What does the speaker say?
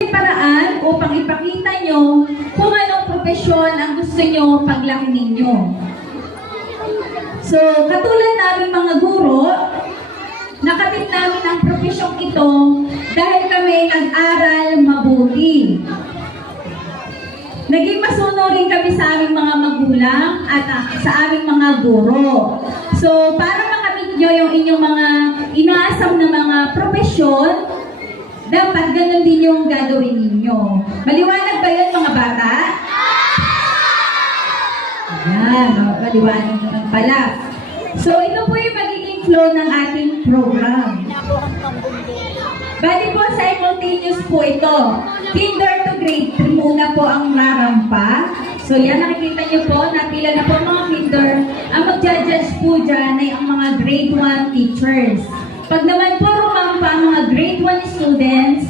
Paraan upang ipakita nyo kung anong profesyon ang gusto nyo paglaki ninyo. So, katulad namin mga guro, nakapit namin ang profesyong ito dahil kami nag-aral mabuti. Naging masunurin kami sa aming mga magulang at sa aming mga guro. So, para makamit nyo yung inyong mga inaasam na mga profesyon, dapat ganun din yung gagawin ninyo. Maliwanag ba yun mga bata? Ayan, maliwanag naman pala. So, ito po yung magiging flow ng ating program. Bali po, simultaneous po ito. Kinder to grade 3 muna po ang rarampa. So, yan, nakikita nyo po, napila na po mga kinder. Ang mag-judge po dyan ay ang mga grade 1 teachers. Pag naman po rumampa ang mga grade 1 students,